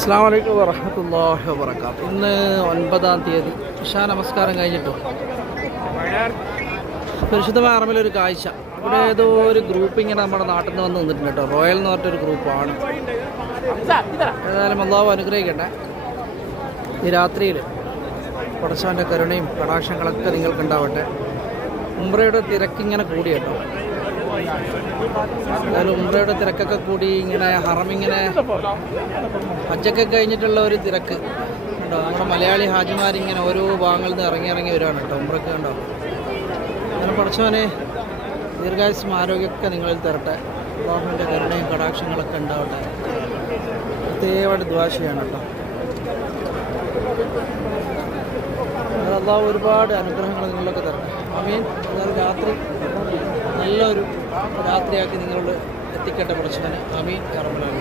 അസ്സാം വലൈക്കും വറഹമത്തല്ലാഹി വബർക്കാത്ത് ഇന്ന് ഒൻപതാം തീയതി. ഇഷാ നമസ്കാരം കഴിഞ്ഞിട്ടു? പരിശുദ്ധമായ ഒരു കാഴ്ച. ഇവിടെ ഏതോ ഒരു ഗ്രൂപ്പ് ഇങ്ങനെ നമ്മുടെ നാട്ടിൽ നിന്ന് വന്ന് കേട്ടോ. റോയൽ എന്ന് പറഞ്ഞൊരു ഗ്രൂപ്പാണ് ഏതായാലും അള്ളാഹു അനുഗ്രഹിക്കട്ടെ. ഈ രാത്രിയിൽ പടച്ചവന്റെ കരുണയും കടാക്ഷങ്ങളൊക്കെ നിങ്ങൾക്കുണ്ടാവട്ടെ. ഉംറയുടെ തിരക്കിങ്ങനെ കൂടി കേട്ടോ ഏതായാലും ഉംറയുടെ തിരക്കൊക്കെ കൂടി ഇങ്ങനെ ഹറമിങ്ങനെ പച്ചക്കെ കഴിഞ്ഞിട്ടുള്ള ഒരു തിരക്ക്. കേട്ടോ നമ്മുടെ മലയാളി ഹാജിമാരിങ്ങനെ ഓരോ ഭാഗങ്ങളിൽ നിന്ന് ഇറങ്ങി ഇറങ്ങി വരികയാണ് കേട്ടോ ഉമ്രക്ക് കണ്ടോ. അങ്ങനെ പഠിച്ചവനെ ദീർഘായുസും ആരോഗ്യമൊക്കെ നിങ്ങളിൽ തരട്ടെ. അള്ളാഹുവിന്റെ കരുണയും കടാക്ഷങ്ങളൊക്കെ ഉണ്ടാവട്ടെ. പ്രത്യേകമായിട്ട് ദ്വാശയാണ് കേട്ടോ. അള്ളാഹു ഒരുപാട് അനുഗ്രഹങ്ങൾ നിങ്ങളിലൊക്കെ തരട്ടെ. അമീൻ എന്നാൽ രാത്രി രാത്രിയാക്കി നിങ്ങളോട് എത്തിക്കേണ്ട പ്രശ്നം അമീൻ. കറമ്പലാണ്